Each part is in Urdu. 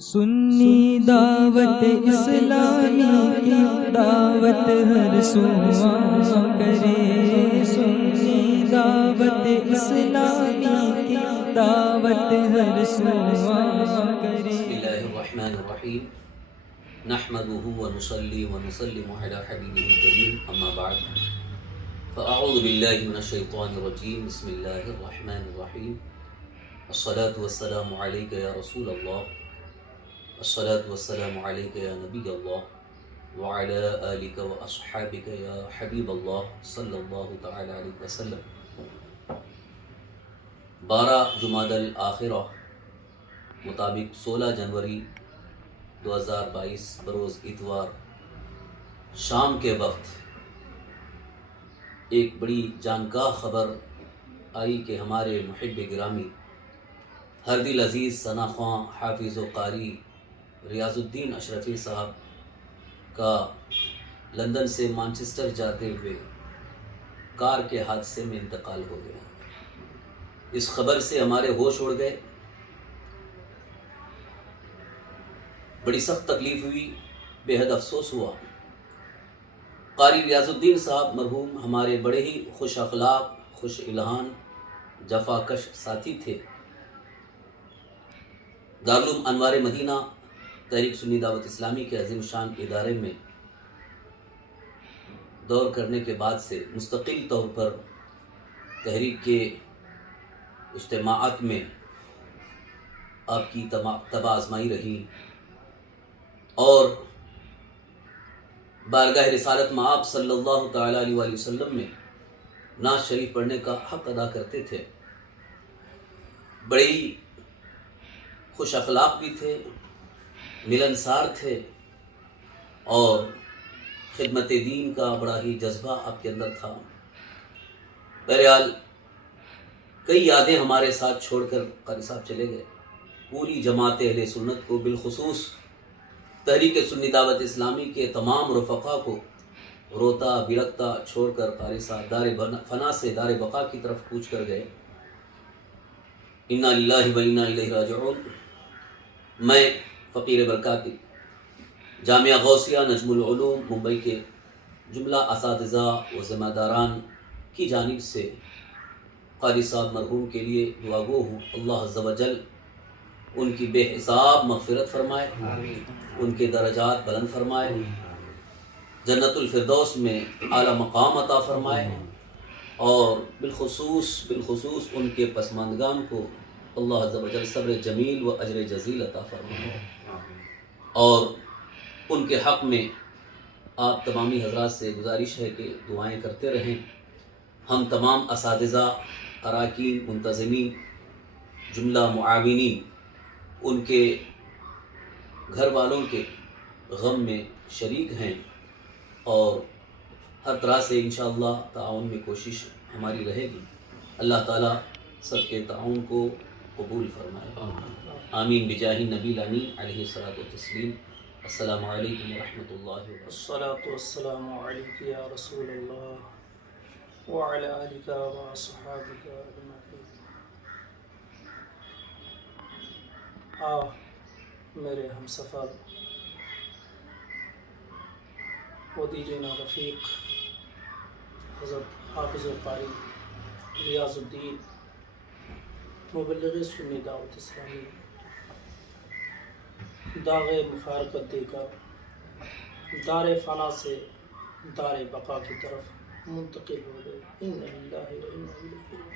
سنی دعوت اسلامی کی دعوت ہر سواں کرے، سنی دعوت اسلامی کی دعوت ہر سواں کرے۔ بسم اللہ الرحمن الرحیم، نحمده ونصلی ونسلم علی حبیبہ الکریم، اما بعد فاعوذ باللہ من الشیطان الرجیم، بسم اللہ الرحمن الرحیم، الصلاة والسلام علیک یا رسول اللہ، الصلاة والسلام علیک یا نبی اللہ، وعلی آلک واصحابک یا حبیب اللہ صلی اللہ تعالی علیہ وسلم۔ 12 جمادی الاخرہ مطابق 16 جنوری 2022 بروز اتوار شام کے وقت ایک بڑی جانکاہ خبر آئی کہ ہمارے محب گرامی ہر دل عزیز ثنا خواں حافظ و قاری ریاض الدین اشرفی صاحب کا لندن سے مانچسٹر جاتے ہوئے کار کے حادثے میں انتقال ہو گیا۔ اس خبر سے ہمارے ہوش اڑ گئے، بڑی سخت تکلیف ہوئی، بے حد افسوس ہوا۔ قاری ریاض الدین صاحب مرحوم ہمارے بڑے ہی خوش اخلاق، خوش الہان، جفاکش ساتھی تھے۔ دارالعلوم انوار مدینہ تحریک سنی دعوت اسلامی کے عظیم شان ادارے میں دور کرنے کے بعد سے مستقل طور پر تحریک کے اجتماعات میں آپ کی تباہ آزمائی رہی اور بارگاہ رسالت مآب صلی اللہ تعالی علیہ وآلہ وسلم میں نعت شریف پڑھنے کا حق ادا کرتے تھے۔ بڑے ہی خوش اخلاق بھی تھے، ملنسار تھے اور خدمت دین کا بڑا ہی جذبہ آپ کے اندر تھا۔ بہرحال کئی یادیں ہمارے ساتھ چھوڑ کر قاری صاحب چلے گئے۔ پوری جماعت اہل سنت کو، بالخصوص تحریک سنی دعوت اسلامی کے تمام رفقا کو روتا بلکتا چھوڑ کر قاری صاحب دار فنا سے دار بقا کی طرف کوچ کر گئے۔ انا للہ و انا الیہ راجعون۔ میں فقیر برکاتی جامعہ غوثیہ نجم العلوم ممبئی کے جملہ اساتذہ و ذمہ داران کی جانب سے قاری صاحب مرحوم کے لیے دعا گو ہوں۔ اللہ عز و جل ان کی بے حساب مغفرت فرمائے، ان کے درجات بلند فرمائے، جنت الفردوس میں اعلیٰ مقام عطا فرمائے اور بالخصوص ان کے پسماندگان کو اللہ عز و جل صبر جمیل و اجر جزیل عطا فرمائے۔ اور ان کے حق میں آپ تمامی حضرات سے گزارش ہے کہ دعائیں کرتے رہیں۔ ہم تمام اساتذہ، اراکین، منتظمین، جملہ معاونین ان کے گھر والوں کے غم میں شریک ہیں اور ہر طرح سے انشاءاللہ تعاون میں کوشش ہماری رہے گی۔ اللہ تعالیٰ سب کے تعاون کو قبول فرمائے، آمین بجاہ نبی الامین علیہ الصلاۃ والتسلیم۔ السلام علیکم ورحمۃ اللہ وبرکاتہ۔ الصلاة والسلام علیک یا رسول اللہ وعلی آلک واصحابک اجمعین۔ میرے ہم سفر و دیرینہ رفیق حضرت حافظ القاری ریاض الدین مبلغ سنی دعوت اسلامی داغ مفارقت دے کر دار فنا سے دار بقا کی طرف منتقل ہو گئے۔ انا للہ و انا الیہ راجعون۔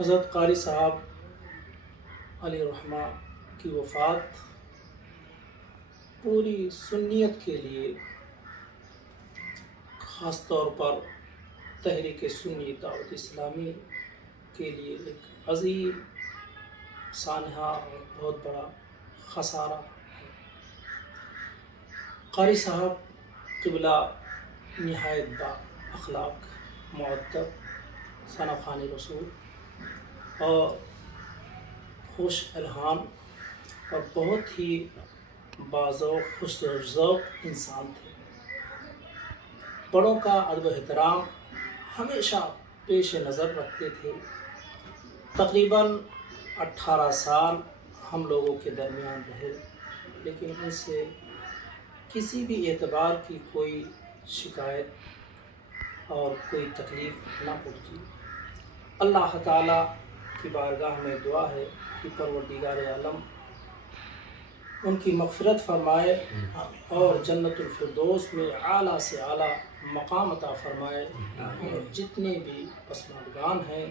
حضرت قاری صاحب علیہ الرحمہ کی وفات پوری سنیت کے لیے، خاص طور پر تحریک سنی دعوت اسلامی کے لیے ایک عظیم سانحہ اور بہت بڑا خسارہ ہے۔ قاری صاحب قبلہ نہایت با اخلاق، مؤدب، ثنا خوان رسول اور خوش الہان اور بہت ہی باذوق، خوش ذوق انسان تھے۔ بڑوں کا ادب و احترام ہمیشہ پیش نظر رکھتے تھے۔ تقریباً 18 سال ہم لوگوں کے درمیان رہے، لیکن ان سے کسی بھی اعتبار کی کوئی شکایت اور کوئی تکلیف نہ پہنچی۔ اللہ تعالیٰ کی بارگاہ میں دعا ہے کہ پروردگار عالم ان کی مغفرت فرمائے اور جنت الفردوس میں اعلیٰ سے اعلیٰ مقام عطا فرمائے، اور جتنے بھی پسماندگان ہیں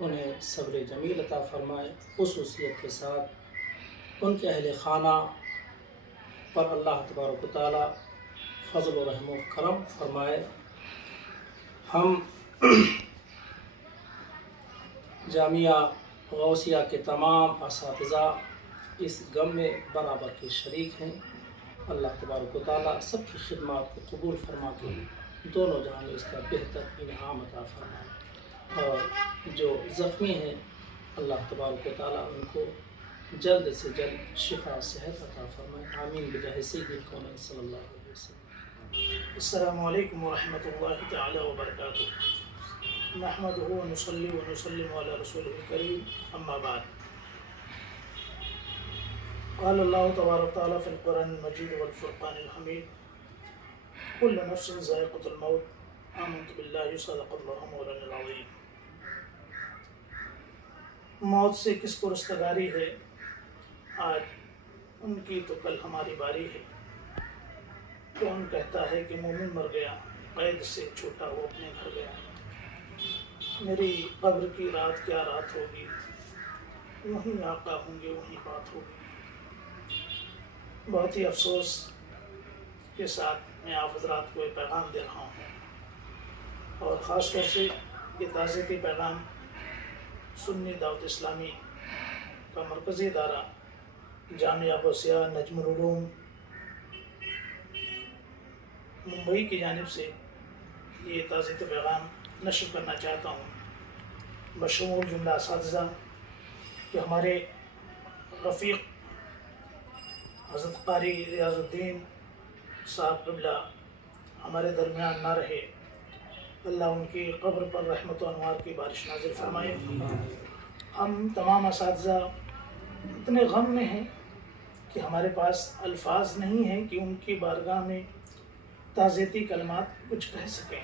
انہیں صبر جمیل عطا فرمائے، خصوصیت کے ساتھ ان کے اہل خانہ پر اللہ تبارک و تعالیٰ فضل و رحم و کرم فرمائے۔ ہم جامعہ غوثیہ کے تمام اساتذہ اس غم میں برابر کے شریک ہیں۔ اللہ تبارک و تعالیٰ سب کی خدمات کو قبول فرما کے دونوں جہاں میں اس کا بہتر انعام عطا فرمائے، اور جو زخمی ہیں اللہ تبارک و تعالیٰ ان کو جلد سے جلد شفا صحت عطا فرمائے، آمین بجاہ سید الکونین صلی اللہ علیہ وسلم۔ السلام علیکم ورحمۃ اللہ تعالی وبرکاتہ۔ نحمدہ ونصلی ونسلم علی رسولہ الکریم، اما بعد۔ قال اللہ تبارک تعالی فی القرآن المجید والفرقان الحمید، کل نفس ذائقۃ الموت، آمنت باللہ صدق اللہ مولانا العظیم۔ موت سے کس کو رستگاری ہے؟ آج ان کی تو کل ہماری باری ہے۔ کون کہتا ہے کہ مومن مر گیا، قید سے چھوٹا وہ اپنے گھر گیا۔ میری قبر کی رات کیا رات ہوگی، وہیں آقا ہوں گے وہیں بات ہوگی۔ بہت ہی افسوس کے ساتھ میں آپ حضرات کو یہ پیغام دے رہا ہوں، اور خاص طور سے یہ تعزیتی پیغام سنی دعوت اسلامی کا مرکزی ادارہ جامعہ غوثیہ نجم العلوم ممبئی کی جانب سے یہ تعزیتی پیغام نشر کرنا چاہتا ہوں، بشمول جملہ اساتذہ کہ ہمارے رفیق حضرت قاری ریاض الدین صاحب قبلہ ہمارے درمیان نہ رہے، اللہ ان کی قبر پر رحمت و انوار کی بارش نازل فرمائے۔ ہم تمام اساتذہ اتنے غم میں ہیں کہ ہمارے پاس الفاظ نہیں ہیں کہ ان کی بارگاہ میں تعزیتی کلمات کچھ کہہ سکیں۔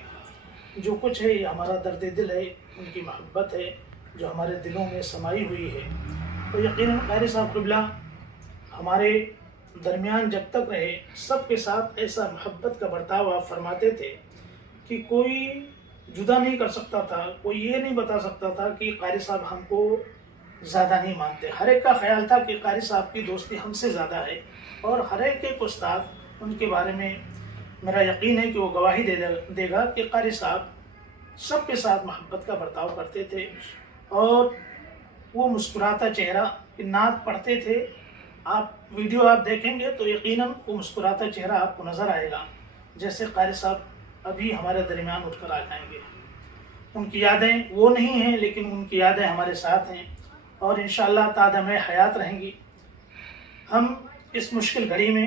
جو کچھ ہے یہ ہمارا درد دل ہے، ان کی محبت ہے جو ہمارے دلوں میں سمائی ہوئی ہے۔ تو یقیناً قاری صاحب قبلہ ہمارے درمیان جب تک رہے سب کے ساتھ ایسا محبت کا برتاؤ آپ فرماتے تھے کہ کوئی جدا نہیں کر سکتا تھا، کوئی یہ نہیں بتا سکتا تھا کہ قاری صاحب ہم کو زیادہ نہیں مانتے۔ ہر ایک کا خیال تھا کہ قاری صاحب کی دوستی ہم سے زیادہ ہے، اور ہر ایک استاد ان کے بارے میں میرا یقین ہے کہ وہ گواہی دے گا کہ قاری صاحب سب کے ساتھ محبت کا برتاؤ کرتے تھے، اور وہ مسکراتا چہرہ نعت پڑھتے تھے۔ آپ ویڈیو آپ دیکھیں گے تو یقیناً وہ مسکراتا چہرہ آپ کو نظر آئے گا، جیسے قاری صاحب ابھی ہمارے درمیان اٹھ کر آ جائیں گے۔ ان کی یادیں وہ نہیں ہیں، لیکن ان کی یادیں ہمارے ساتھ ہیں، اور انشاءاللہ تادم حیات رہیں گی۔ ہم اس مشکل گھڑی میں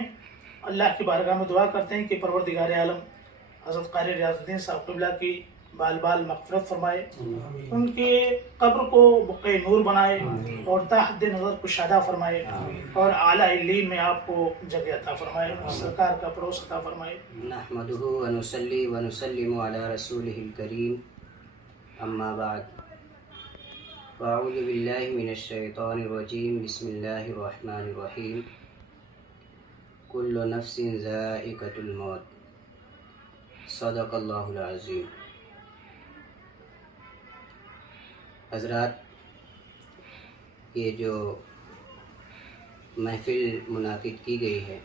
اللہ کی بارگاہ میں دعا کرتے ہیں کہ پروردگار عالم حضرت قاری ریاض الدین صاحب قبلہ کی بال بال مغفرت فرمائے، ان کے قبر کو بقعہ نور بنائے، اور تا حد نظر کشادہ فرمائے، اور اعلیٰ علیین میں آپ کو جگہ عطا فرمائے، سرکار کا پڑوس عطا فرمائے۔ نحمدہ ونصلی ونسلم علی رسولہ الکریم، اما بعد، فاعوذ باللہ من الشیطان الرجیم، بسم اللہ الرحمن الرحیم، کل نفس ذائقۃ الموت، صدق اللہ العظیم۔ حضرات، یہ جو محفل منعقد کی گئی ہے،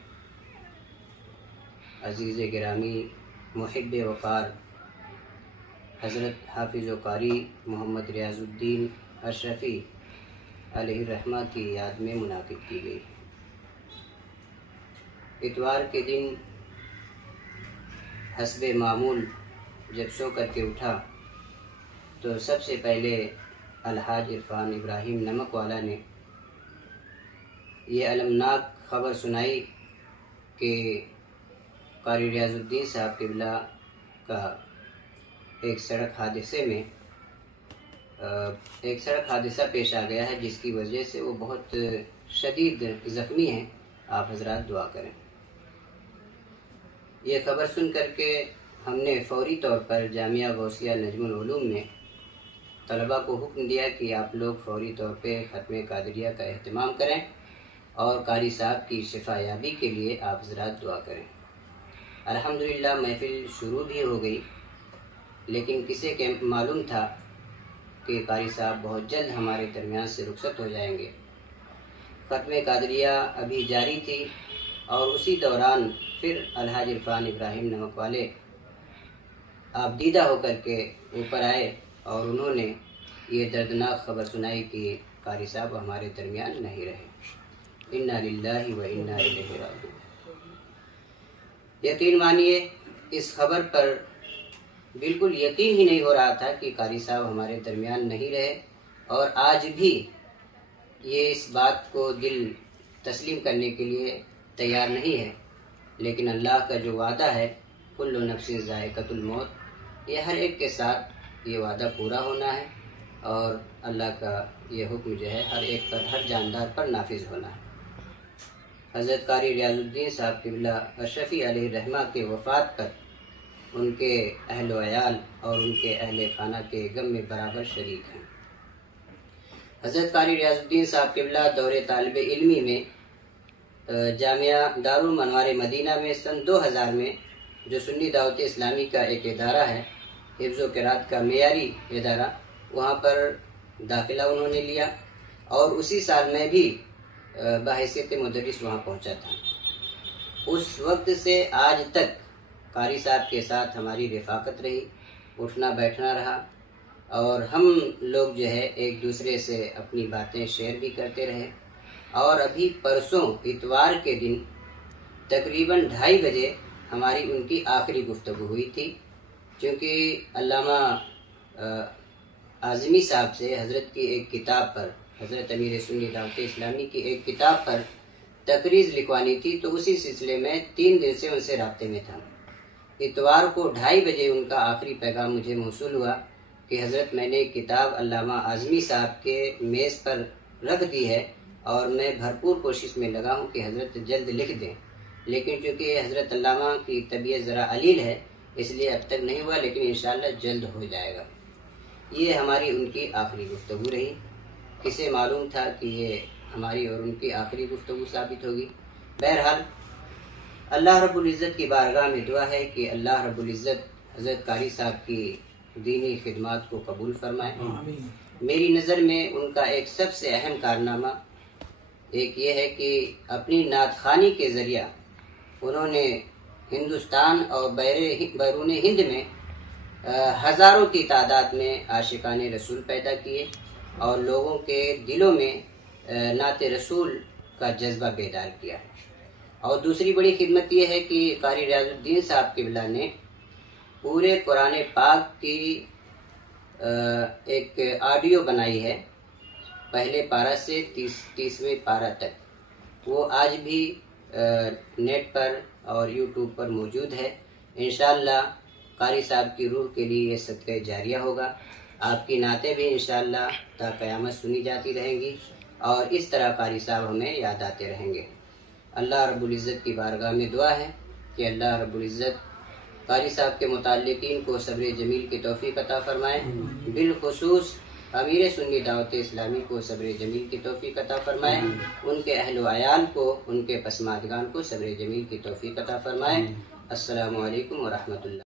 عزیز گرامی محب وقار حضرت حافظ و قاری محمد ریاض الدین اشرفی علیہ الرحمہ کی یاد میں منعقد کی گئی۔ اتوار کے دن حسب معمول جب سو کر کے اٹھا تو سب سے پہلے الحاج عرفان ابراہیم نمک والا نے یہ المناک خبر سنائی کہ قاری ریاض الدین صاحب قبلہ کا ایک سڑک حادثے میں ایک سڑک حادثہ پیش آ گیا ہے جس کی وجہ سے وہ بہت شدید زخمی ہیں. آپ حضرات دعا کریں. یہ خبر سن کر کے ہم نے فوری طور پر جامعہ غوثیہ نجم العلوم میں طلباء کو حکم دیا کہ آپ لوگ فوری طور پہ ختم قادریہ کا اہتمام کریں اور قاری صاحب کی شفا یابی کے لیے آپ حضرات دعا کریں. الحمدللہ محفل شروع بھی ہو گئی، لیکن کسی کے معلوم تھا کہ قاری صاحب بہت جلد ہمارے درمیان سے رخصت ہو جائیں گے. ختم قادریہ ابھی جاری تھی اور اسی دوران پھر الحاج عرفان ابراہیم نمک والے آپ دیدہ ہو کر کے اوپر آئے اور انہوں نے یہ دردناک خبر سنائی کہ قاری صاحب ہمارے درمیان نہیں رہے. انا للہ و انا الیہ راجعون. یقین مانیے اس خبر پر بالکل یقین ہی نہیں ہو رہا تھا کہ قاری صاحب ہمارے درمیان نہیں رہے، اور آج بھی یہ اس بات کو دل تسلیم کرنے کے لیے تیار نہیں ہے. لیکن اللہ کا جو وعدہ ہے کل نفس ذائقۃ الموت، یہ ہر ایک کے ساتھ یہ وعدہ پورا ہونا ہے، اور اللہ کا یہ حکم جو ہے ہر ایک پر، ہر جاندار پر نافذ ہونا ہے. حضرت قاری ریاض الدین صاحب قبلہ اشرفی علیہ الرحمہ کے وفات پر ان کے اہل و عیال اور ان کے اہل خانہ کے غم میں برابر شریک ہیں. حضرت قاری ریاض الدین صاحب قبلہ دور طالب علمی میں جامعہ دارالمنوار مدینہ میں سن 2000 میں جو سنی دعوت اسلامی کا ایک ادارہ ہے، حفظ و قرات کا معیاری ادارہ، وہاں پر داخلہ انہوں نے لیا، اور اسی سال میں بھی بحیثیت مدرس وہاں پہنچا تھا. اس وقت سے آج تک قاری صاحب کے ساتھ ہماری رفاقت رہی، اٹھنا بیٹھنا رہا، اور ہم لوگ جو ہے ایک دوسرے سے اپنی باتیں شیئر بھی کرتے رہے. اور ابھی پرسوں اتوار کے دن تقریباً 2:30 بجے ہماری ان کی آخری گفتگو ہوئی تھی، کیونکہ علامہ اعظمی صاحب سے حضرت کی ایک کتاب پر، حضرت امیر سنی دعوت اسلامی کی ایک کتاب پر تقریر لکھوانی تھی، تو اسی سلسلے میں 3 دن سے ان سے رابطے میں تھا. اتوار کو 2:30 بجے ان کا آخری پیغام مجھے موصول ہوا کہ حضرت میں نے کتاب علامہ اعظمی صاحب کے میز پر رکھ دی ہے، اور میں بھرپور کوشش میں لگا ہوں کہ حضرت جلد لکھ دیں، لیکن چونکہ حضرت علامہ کی طبیعت ذرا علیل ہے اس لیے اب تک نہیں ہوا، لیکن انشاءاللہ جلد ہو جائے گا. یہ ہماری ان کی آخری گفتگو رہی. کسے معلوم تھا کہ یہ ہماری اور ان کی آخری گفتگو ثابت ہوگی. بہرحال اللہ رب العزت کی بارگاہ میں دعا ہے کہ اللہ رب العزت حضرت قاری صاحب کی دینی خدمات کو قبول فرمائے. میری نظر میں ان کا ایک سب سے اہم کارنامہ ایک یہ ہے کہ اپنی نعت خوانی کے ذریعہ انہوں نے ہندوستان اور بیرون ہند میں ہزاروں کی تعداد میں عاشقان رسول پیدا کیے، اور لوگوں کے دلوں میں نعت رسول کا جذبہ بیدار کیا. اور دوسری بڑی خدمت یہ ہے کہ قاری ریاض الدین صاحب قبلہ نے پورے قرآن پاک کی ایک آڈیو بنائی ہے، پہلے پارہ سے 30ویں پارہ تک. وہ آج بھی نیٹ پر اور یوٹیوب پر موجود ہے. انشاءاللہ قاری صاحب کی روح کے لیے یہ صدقہ جاریہ ہوگا. آپ کی نعتیں بھی انشاءاللہ تا قیامت سنی جاتی رہیں گی، اور اس طرح قاری صاحب ہمیں یاد آتے رہیں گے. اللہ رب العزت کی بارگاہ میں دعا ہے کہ اللہ رب العزت قاری صاحب کے متعلقین کو صبر جمیل کی توفیق عطا فرمائے، بالخصوص امیر سنی دعوت اسلامی کو صبر جمیل کی توفیق عطا فرمائے، ان کے اہل و عیال کو، ان کے پسماندگان کو صبر جمیل کی توفیق عطا فرمائے. السلام علیکم ورحمۃ اللہ.